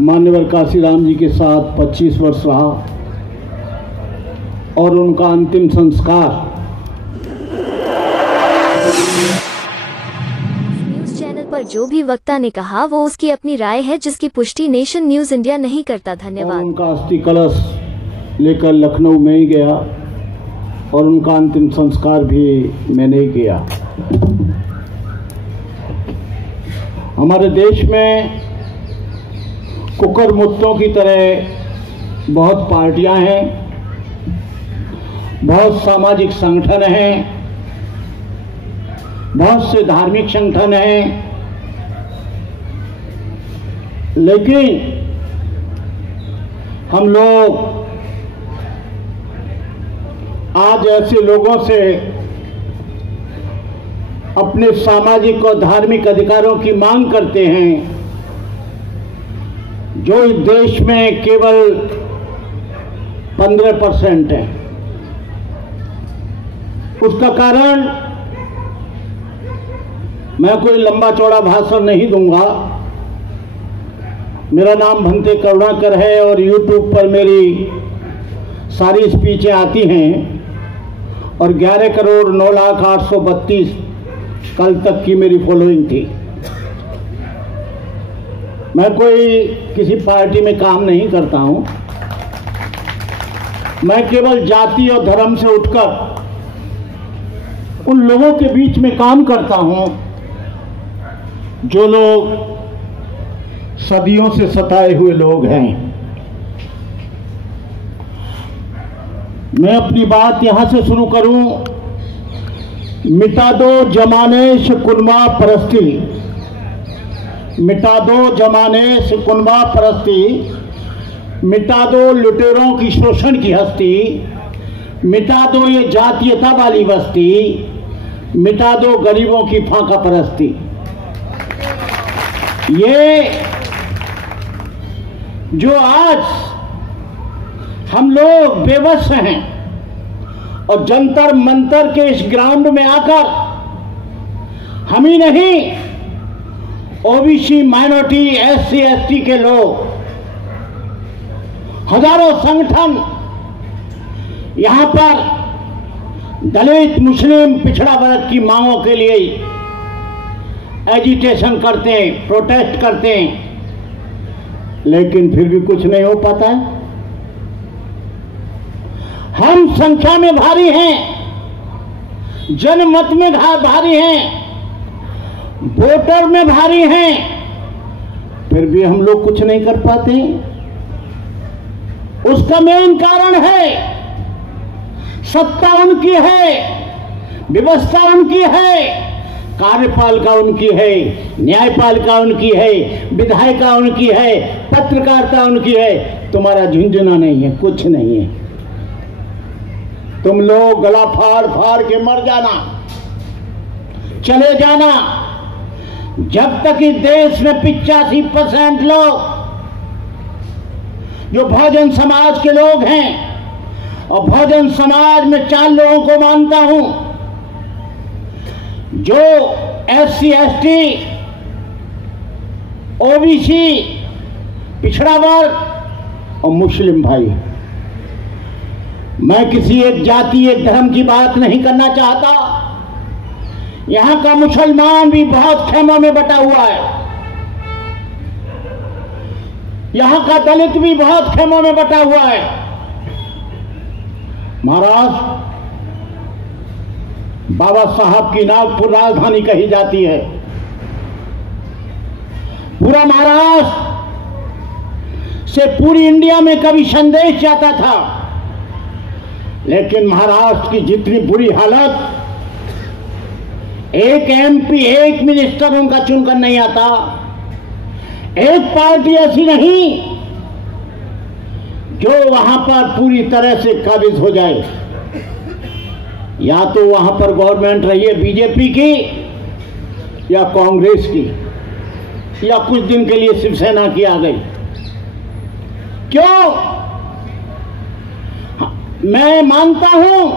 मान्यवर काशीराम जी के साथ 25 वर्ष रहा और उनका अंतिम संस्कार न्यूज चैनल पर जो भी वक्ता ने कहा वो उसकी अपनी राय है, जिसकी पुष्टि नेशन न्यूज इंडिया नहीं करता। धन्यवाद। उनका अस्थि कलश लेकर लखनऊ में ही गया और उनका अंतिम संस्कार भी मैंने ही किया। हमारे देश में कुकर मुत्तों की तरह बहुत पार्टियां हैं, बहुत सामाजिक संगठन हैं, बहुत से धार्मिक संगठन हैं, लेकिन हम लोग आज ऐसे लोगों से अपने सामाजिक और धार्मिक अधिकारों की मांग करते हैं जो इस देश में केवल 15% है। उसका कारण मैं कोई लंबा चौड़ा भाषण नहीं दूंगा। मेरा नाम भंते करुणाकर है और YouTube पर मेरी सारी स्पीचें आती हैं और 11,09,832 कल तक की मेरी फॉलोइंग थी। मैं कोई किसी पार्टी में काम नहीं करता हूं। मैं केवल जाति और धर्म से उठकर उन लोगों के बीच में काम करता हूं जो लोग सदियों से सताए हुए लोग हैं। मैं अपनी बात यहां से शुरू करूं। मिटा दो जमाने से कुनबा परस्ती, मिटा दो जमाने से कुनबा परस्ती, मिटा दो लुटेरों की शोषण की हस्ती, मिटा दो ये जातीयता वाली बस्ती, मिटा दो गरीबों की फाका परस्ती। ये जो आज हम लोग बेबस हैं और जंतर मंतर के इस ग्राउंड में आकर हम ही नहीं ओबीसी माइनॉरिटी SC ST के लोग हजारों संगठन यहां पर दलित मुस्लिम पिछड़ा वर्ग की मांगों के लिए एजिटेशन करते हैं, प्रोटेस्ट करते हैं, लेकिन फिर भी कुछ नहीं हो पाता है। हम संख्या में भारी हैं, जनमत में भारी हैं, वोटर में भारी हैं, फिर भी हम लोग कुछ नहीं कर पाते। उसका मेन कारण है सत्ता उनकी है, व्यवस्था उनकी है, कार्यपालिका उनकी है, न्यायपालिका उनकी है, विधायिका उनकी है, पत्रकारिता उनकी है। तुम्हारा झुंझुना नहीं है, कुछ नहीं है। तुम लोग गला फाड़ फाड़ के मर जाना, चले जाना। जब तक इस देश में 85% लोग जो बहुजन समाज के लोग हैं, और बहुजन समाज में 4 लोगों को मानता हूं, जो SC ST, OBC, पिछड़ा वर्ग और मुस्लिम भाई। मैं किसी एक जाति एक धर्म की बात नहीं करना चाहता। यहां का मुसलमान भी बहुत खेमों में बटा हुआ है, यहां का दलित भी बहुत खेमों में बटा हुआ है। महाराष्ट्र बाबा साहब की नागपुर राजधानी कही जाती है। पूरा महाराष्ट्र से पूरी इंडिया में कभी संदेश जाता था, लेकिन महाराष्ट्र की जितनी बुरी हालत, एक MP एक मिनिस्टर उनका चुनकर नहीं आता, एक पार्टी ऐसी नहीं जो वहां पर पूरी तरह से काबिज हो जाए। या तो वहां पर गवर्नमेंट रही है बीजेपी की या कांग्रेस की, या कुछ दिन के लिए शिवसेना की आ गई। क्यों? मैं मानता हूं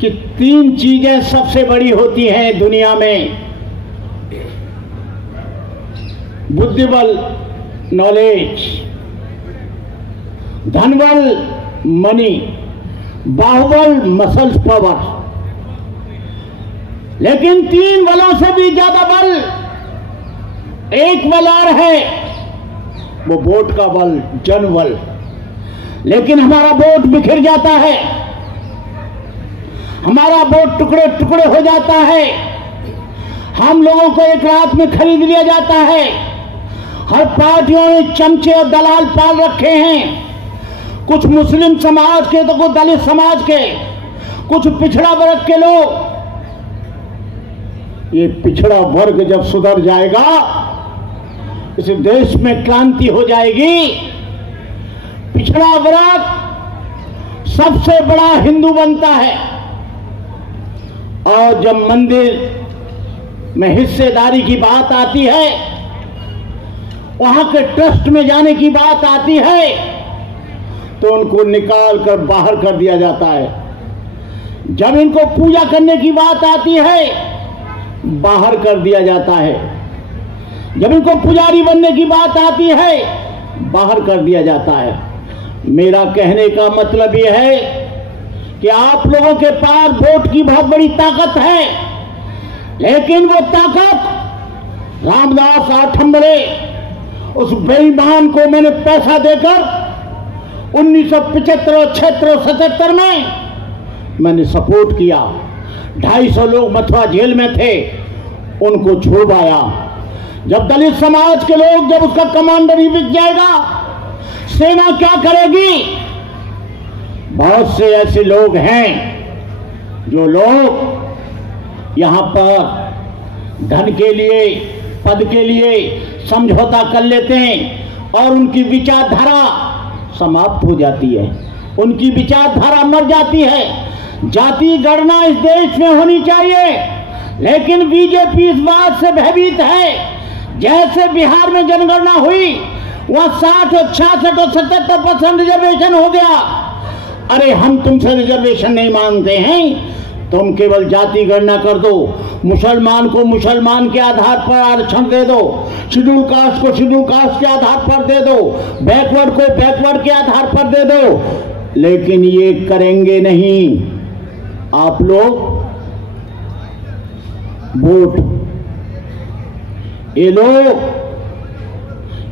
कि 3 चीजें सबसे बड़ी होती हैं दुनिया में: बुद्धिबल, नॉलेज, धनबल मनी, बाहुबल मसल्स पावर, लेकिन 3 बलों से भी ज्यादा बल एक बल और है, वो वोट का बल, जनबल। लेकिन हमारा वोट बिखर जाता है, हमारा वोट टुकड़े टुकड़े हो जाता है, हम लोगों को एक रात में खरीद लिया जाता है। हर पार्टियों ने चमचे और दलाल पाल रखे हैं, कुछ मुस्लिम समाज के तो कुछ दलित समाज के, कुछ पिछड़ा वर्ग के लोग। ये पिछड़ा वर्ग जब सुधर जाएगा, इस देश में क्रांति हो जाएगी। पिछड़ा वर्ग सबसे बड़ा हिंदू बनता है, और जब मंदिर में हिस्सेदारी की बात आती है, वहां के ट्रस्ट में जाने की बात आती है, तो उनको निकाल कर बाहर कर दिया जाता है। जब इनको पूजा करने की बात आती है, बाहर कर दिया जाता है। जब इनको पुजारी बनने की बात आती है, बाहर कर दिया जाता है। मेरा कहने का मतलब यह है कि आप लोगों के पास वोट की बहुत बड़ी ताकत है, लेकिन वो ताकत रामदास आठंबले, उस बेईमान को मैंने पैसा देकर 1975, 76, 77 में मैंने सपोर्ट किया। 250 लोग मथुरा जेल में थे, उनको छुड़वाया। जब दलित समाज के लोग, जब उसका कमांडर ही बिक जाएगा, सेना क्या करेगी? बहुत से ऐसे लोग हैं जो लोग यहां पर धन के लिए, पद के लिए समझौता कर लेते हैं और उनकी विचारधारा समाप्त हो जाती है, उनकी विचारधारा मर जाती है। जाति गणना इस देश में होनी चाहिए, लेकिन बीजेपी इस बात से भयभीत है, जैसे बिहार में जनगणना हुई, वहां 60 और 66 और 77% रिजर्वेशन हो गया। अरे हम तुमसे रिजर्वेशन नहीं मांगते हैं, तुम केवल जाति गणना कर दो। मुसलमान को मुसलमान के आधार पर आरक्षण दे दो, शेड्यूल कास्ट को शेड्यूल कास्ट के आधार पर दे दो, बैकवर्ड को बैकवर्ड के आधार पर दे दो। लेकिन ये करेंगे नहीं आप लोग। वोट, ये लोग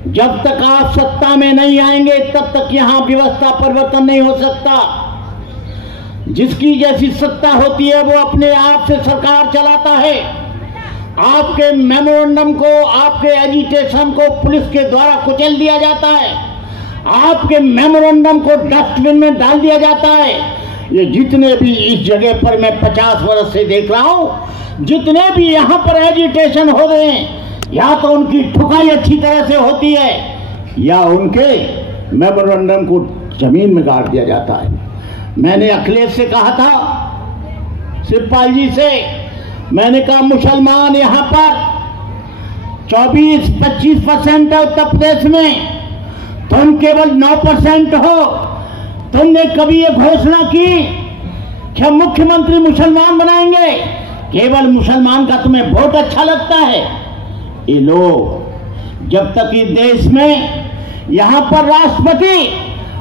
जब तक आप सत्ता में नहीं आएंगे, तब तक यहां व्यवस्था परिवर्तन नहीं हो सकता। जिसकी जैसी सत्ता होती है, वो अपने आप से सरकार चलाता है। आपके मेमोरेंडम को, आपके एजिटेशन को पुलिस के द्वारा कुचल दिया जाता है, आपके मेमोरेंडम को डस्टबिन में डाल दिया जाता है। ये जितने भी इस जगह पर मैं 50 वर्ष से देख रहा हूं, जितने भी यहां पर एजिटेशन हो रहे हैं, या तो उनकी ठुकाई अच्छी तरह से होती है, या उनके मेमोरेंडम को जमीन में गाड़ दिया जाता है। मैंने अखिलेश से कहा था, सिपाही जी से, मैंने कहा मुसलमान यहां पर 24-25% है उत्तर प्रदेश में, तुम केवल 9% हो। तुमने कभी ये घोषणा की कि हम मुख्यमंत्री मुसलमान बनाएंगे? केवल मुसलमान का तुम्हें वोट अच्छा लगता है। ये लोग, जब तक इस देश में यहां पर राष्ट्रपति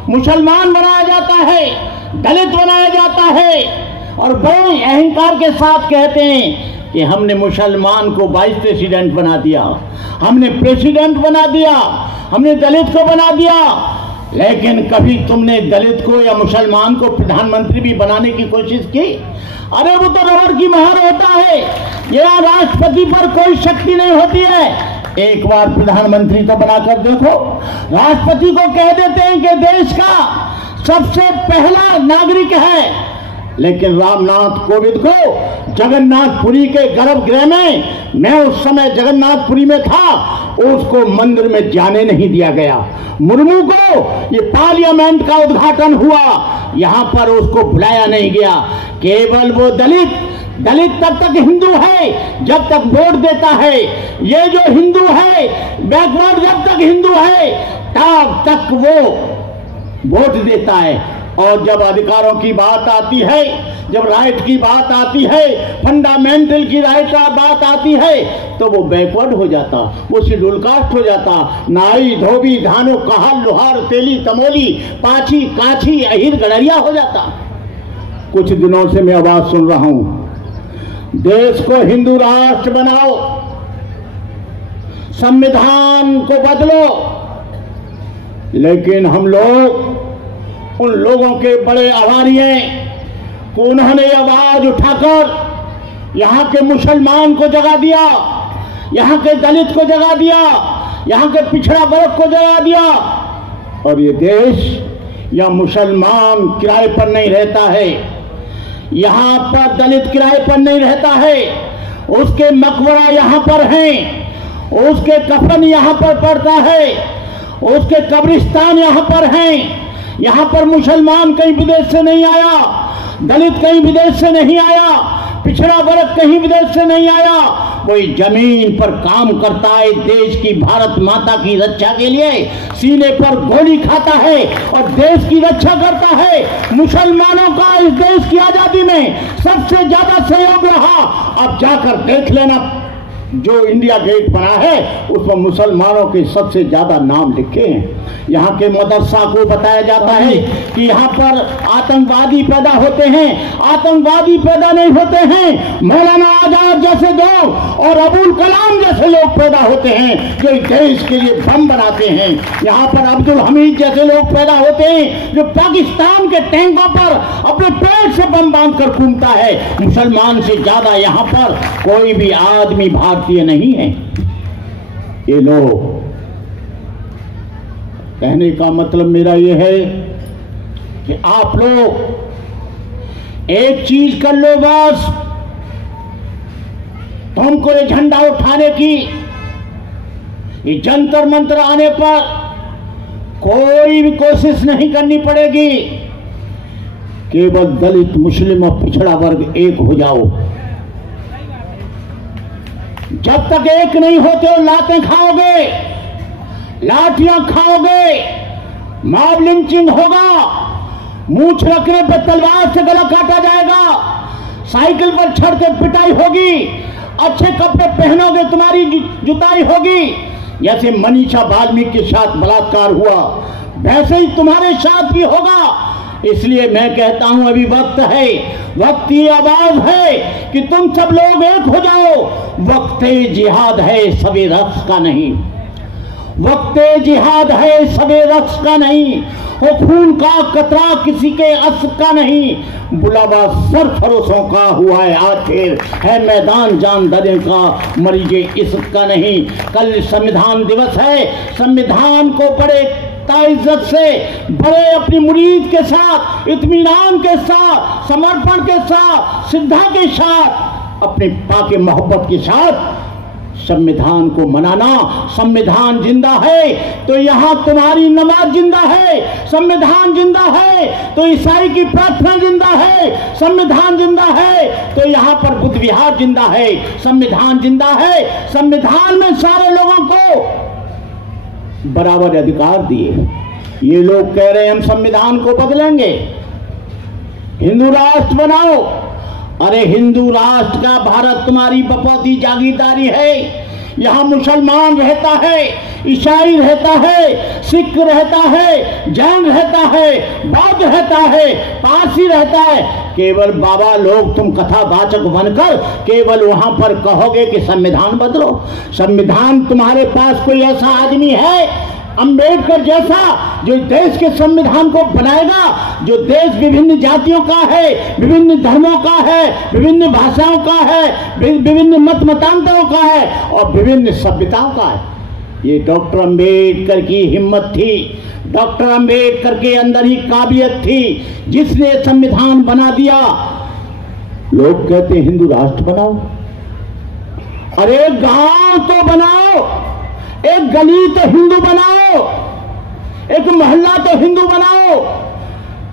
मुसलमान बनाया जाता है, दलित बनाया जाता है, और बड़े अहंकार के साथ कहते हैं कि हमने मुसलमान को वाइस प्रेसिडेंट बना दिया, हमने प्रेसिडेंट बना दिया, हमने दलित को बना दिया, लेकिन कभी तुमने दलित को या मुसलमान को प्रधानमंत्री भी बनाने की कोशिश की? अरे वो तो रबड़ की मोहर होता है, यह राष्ट्रपति पर कोई शक्ति नहीं होती है। एक बार प्रधानमंत्री तो बनाकर देखो। राष्ट्रपति को कह देते हैं कि देश का सबसे पहला नागरिक है, लेकिन रामनाथ कोविंद को जगन्नाथपुरी के गर्भगृह में, मैं उस समय जगन्नाथपुरी में था, उसको मंदिर में जाने नहीं दिया गया। मुर्मू को ये पार्लियामेंट का उद्घाटन हुआ, यहां पर उसको बुलाया नहीं गया। केवल वो दलित तब तक हिंदू है जब तक वोट देता है। ये जो हिंदू है, बैकवर्ड जब तक हिंदू है, तब तक वो वोट देता है। और जब अधिकारों की बात आती है, जब राइट की बात आती है, फंडामेंटल की राइट का बात आती है, तो वो बैकवर्ड हो जाता, वो शेड्यूल कास्ट हो जाता। नाई धोबी धानो कहाल लोहार तेली तमोली पाछी काछी अहिर गड़रिया हो जाता। कुछ दिनों से मैं आवाज सुन रहा हूं, देश को हिंदू राष्ट्र बनाओ, संविधान को बदलो, लेकिन हम लोग उन लोगों के बड़े आभारी हैं कि उन्होंने आवाज उठाकर यहाँ के मुसलमान को जगा दिया, यहाँ के दलित को जगा दिया, यहाँ के पिछड़ा वर्ग को जगा दिया। और ये देश या मुसलमान किराए पर नहीं रहता है, यहाँ पर दलित किराए पर नहीं रहता है, उसके मकबरा यहाँ पर हैं, उसके कफन यहाँ पर पड़ता है, उसके कब्रिस्तान यहाँ पर हैं। यहाँ पर मुसलमान कहीं विदेश से नहीं आया, दलित कहीं विदेश से नहीं आया, पिछड़ा वर्ग कहीं विदेश से नहीं आया, कोई जमीन पर काम करता है, देश की भारत माता की रक्षा के लिए सीने पर गोली खाता है और देश की रक्षा करता है। मुसलमानों का इस देश की आजादी में सबसे ज्यादा सहयोग रहा। अब जाकर देख लेना, जो इंडिया गेट बना है उसमें मुसलमानों के सबसे ज्यादा नाम लिखे हैं। यहाँ के मदरसा को बताया जाता है कि यहाँ पर आतंकवादी पैदा होते हैं, आतंकवादी पैदा नहीं होते हैं, मौलाना आजाद जैसे लोग और अबुल कलाम जैसे लोग पैदा होते हैं जो देश के लिए बम बनाते हैं। यहाँ पर अब्दुल हमीद जैसे लोग पैदा होते हैं जो पाकिस्तान के टैंकों पर अपने पेट से बम बांधकर घूमता है। मुसलमान से ज्यादा यहाँ पर कोई भी आदमी भारतीय नहीं है। ये लोग, कहने का मतलब मेरा ये है कि आप लोग एक चीज कर लो बस, तुमको ये झंडा उठाने की, ये जंतर मंत्र आने पर कोई भी कोशिश नहीं करनी पड़ेगी। केवल दलित मुस्लिम और पिछड़ा वर्ग एक हो जाओ। जब तक एक नहीं होते हो लातें खाओगे, लाठियां खाओगे, मॉब लिंचिंग होगा, मूंछ रखने पर तलवार से गला काटा जाएगा, साइकिल पर चढ़ के पिटाई होगी, अच्छे कपड़े पहनोगे तुम्हारी जुताई होगी। जैसे मनीषा वाल्मीकि के साथ बलात्कार हुआ वैसे ही तुम्हारे साथ भी होगा। इसलिए मैं कहता हूं अभी वक्त है, वक्त की आवाज है कि तुम सब लोग एक हो जाओ। वक्त जिहाद है सबे रक्स का नहीं, वक्त जिहाद है सबे रक्स का नहीं, वो खून का कतरा किसी के अस का नहीं, बुलावा सरफरोशों का हुआ है आखिर, है मैदान जान दरे का मरीजे इसका नहीं। कल संविधान दिवस है, संविधान को बड़े ताइज्जत से, बड़े अपनी मुरीद के साथ, इत्मीनान के साथ, समर्पण के साथ, श्रद्धा के साथ, अपने पाके मोहब्बत के साथ संविधान को मनाना। संविधान जिंदा है तो यहाँ तुम्हारी नमाज जिंदा है, संविधान जिंदा है तो ईसाई की प्रार्थना जिंदा है, संविधान जिंदा है तो यहाँ पर बुद्ध विहार जिंदा है, संविधान जिंदा है। संविधान में सारे लोगों को बराबर अधिकार दिए। ये लोग कह रहे हैं हम संविधान को बदलेंगे, हिंदू राष्ट्र बनाओ। अरे हिंदू राष्ट्र का भारत तुम्हारी बपौती जागीरदारी है। यहाँ मुसलमान रहता है, ईसाई रहता है, सिख रहता है, जैन रहता है, बौद्ध रहता है, पारसी रहता है। केवल बाबा लोग तुम कथावाचक बनकर केवल वहां पर कहोगे कि संविधान बदलो। संविधान तुम्हारे पास कोई ऐसा आदमी है अंबेडकर जैसा जो देश के संविधान को बनाएगा, जो देश विभिन्न जातियों का है, विभिन्न धर्मों का है, विभिन्न भाषाओं का है, विभिन्न मत मतांतरों का है और विभिन्न सभ्यताओं का है। ये डॉक्टर अंबेडकर की हिम्मत थी, डॉक्टर अंबेडकर के अंदर ही काबिलियत थी जिसने संविधान बना दिया। लोग कहते हिंदू राष्ट्र बनाओ, अरे गांव तो बनाओ, एक गली तो हिंदू बनाओ, एक मोहल्ला तो हिंदू बनाओ।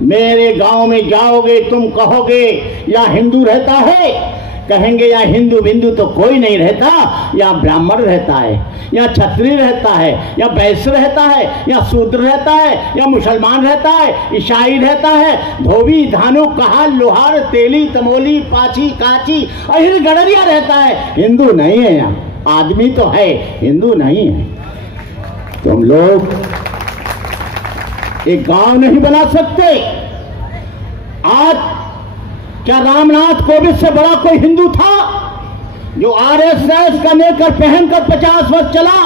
मेरे गांव में जाओगे तुम कहोगे यहाँ हिंदू रहता है, कहेंगे या हिंदू बिंदु तो कोई नहीं रहता, या ब्राह्मण रहता है, या क्षत्रिय रहता है, या वैश्य रहता है, या शूद्र रहता है, या मुसलमान रहता है, ईसाई रहता है, धोबी धानु कहाल लोहार तेली तमोली पाची काची अहिर गडरिया रहता है, हिंदू नहीं है। यहाँ आदमी तो है, हिंदू नहीं है। तुम लोग एक गांव नहीं बना सकते। आज क्या रामनाथ कोविंद से बड़ा कोई हिंदू था जो आरएसएस का नेकर पहनकर 50 वर्ष चला,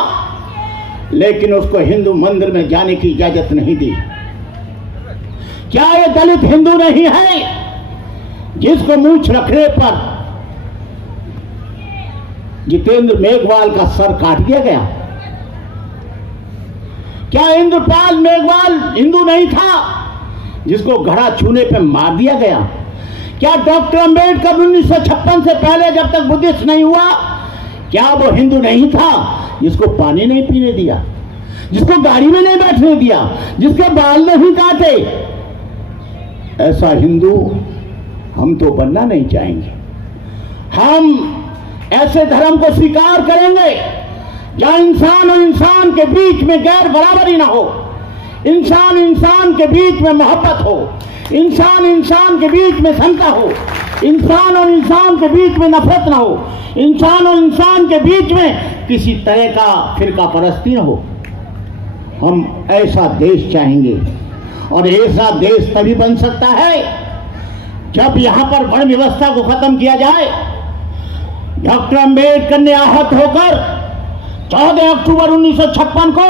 लेकिन उसको हिंदू मंदिर में जाने की इजाजत नहीं दी? क्या ये दलित हिंदू नहीं है जिसको मूंछ रखने पर जितेंद्र मेघवाल का सर काट दिया गया? क्या इंद्रपाल मेघवाल हिंदू नहीं था जिसको घड़ा छूने पे मार दिया गया? क्या डॉक्टर अंबेडकर 1956 से पहले जब तक बुद्धिस्ट नहीं हुआ, क्या वो हिंदू नहीं था जिसको पानी नहीं पीने दिया, जिसको गाड़ी में नहीं बैठने दिया, जिसके बाल नहीं काटे? ऐसा हिंदू हम तो बनना नहीं चाहेंगे। हम ऐसे धर्म को स्वीकार करेंगे जहां इंसान और इंसान के बीच में गैर बराबरी ना हो, इंसान इंसान के बीच में मोहब्बत हो, इंसान इंसान के बीच में समता हो, इंसान और इंसान के बीच में नफरत ना हो, इंसान और इंसान के बीच में किसी तरह का फिरका परस्ती ना हो। हम ऐसा देश चाहेंगे, और ऐसा देश तभी बन सकता है जब यहां पर वर्ण व्यवस्था को खत्म किया जाए। डॉक्टर अंबेडकर ने आहत होकर 14 अक्टूबर 1956 को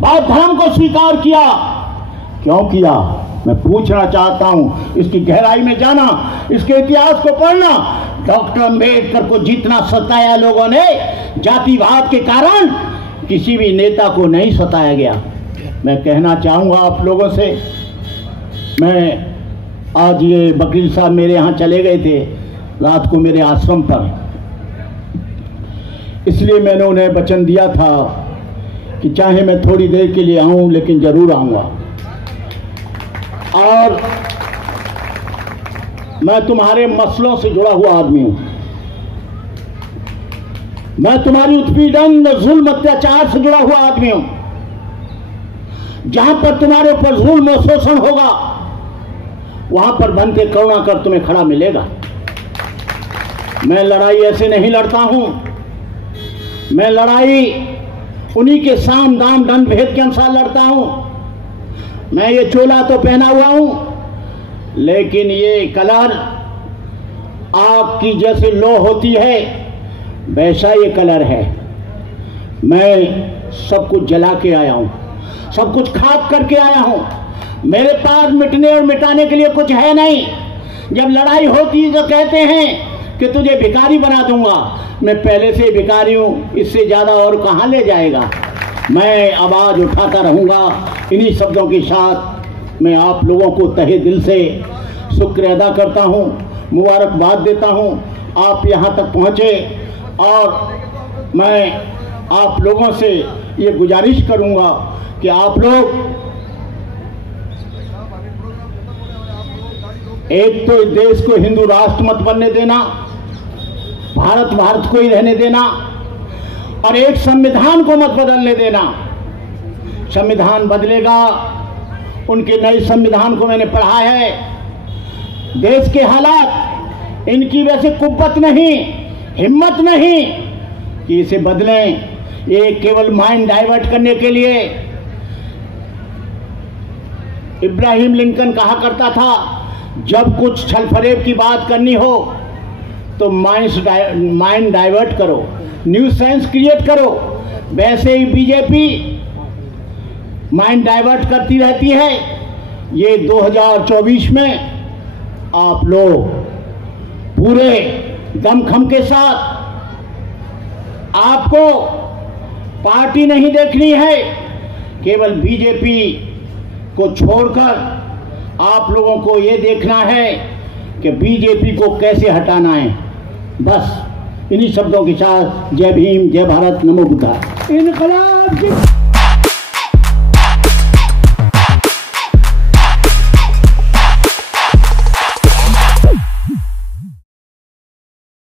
बौद्ध धर्म को स्वीकार किया। क्यों किया? मैं पूछना चाहता हूं, इसकी गहराई में जाना, इसके इतिहास को पढ़ना। डॉक्टर अंबेडकर को जितना सताया लोगों ने, जातिवाद के कारण किसी भी नेता को नहीं सताया गया। मैं कहना चाहूंगा आप लोगों से, मैं आज ये वकील साहब मेरे यहाँ चले गए थे रात को मेरे आश्रम पर, इसलिए मैंने उन्हें वचन दिया था कि चाहे मैं थोड़ी देर के लिए आऊं लेकिन जरूर आऊंगा। और मैं तुम्हारे मसलों से जुड़ा हुआ आदमी हूं। मैं तुम्हारी उत्पीड़न, जुल्म, अत्याचार से जुड़ा हुआ आदमी हूं। जहां पर तुम्हारे ऊपर जुल्म और शोषण होगा, वहां पर बन के करुणा कर तुम्हें खड़ा मिलेगा। मैं लड़ाई ऐसे नहीं लड़ता हूं। मैं लड़ाई उन्हीं के साम दाम दंड भेद के अनुसार लड़ता हूं। मैं ये चोला तो पहना हुआ हूं, लेकिन ये कलर आग की जैसे लो होती है वैसा ये कलर है। मैं सब कुछ जला के आया हूं, सब कुछ खाक करके आया हूं। मेरे पास मिटने और मिटाने के लिए कुछ है नहीं। जब लड़ाई होती है तो कहते हैं कि तुझे भिखारी बना दूंगा। मैं पहले से भिखारी हूं, इससे ज्यादा और कहां ले जाएगा। मैं आवाज उठाता रहूंगा। इन्हीं शब्दों के साथ मैं आप लोगों को तहे दिल से शुक्र अदा करता हूं, मुबारकबाद देता हूं। आप यहां तक पहुंचे, और मैं आप लोगों से ये गुजारिश करूंगा कि आप लोग एक तो इस देश को हिंदू राष्ट्र मत बनने देना, भारत भारत को ही रहने देना, और एक संविधान को मत बदलने देना। संविधान बदलेगा, उनके नए संविधान को मैंने पढ़ा है। देश के हालात, इनकी वैसे कुव्वत नहीं, हिम्मत नहीं कि इसे बदलें। ये केवल माइंड डाइवर्ट करने के लिए। इब्राहिम लिंकन कहा करता था, जब कुछ छलफरेब की बात करनी हो तो माइंड डाइवर्ट करो, न्यू सेंस क्रिएट करो। वैसे ही बीजेपी माइंड डाइवर्ट करती रहती है। ये 2024 में आप लोग पूरे दमखम के साथ, आपको पार्टी नहीं देखनी है, केवल बीजेपी को छोड़कर आप लोगों को ये देखना है कि बीजेपी को कैसे हटाना है। बस इन्हीं शब्दों के साथ जय भीम, जय भारत, नमो बुद्धाय। इनकलाब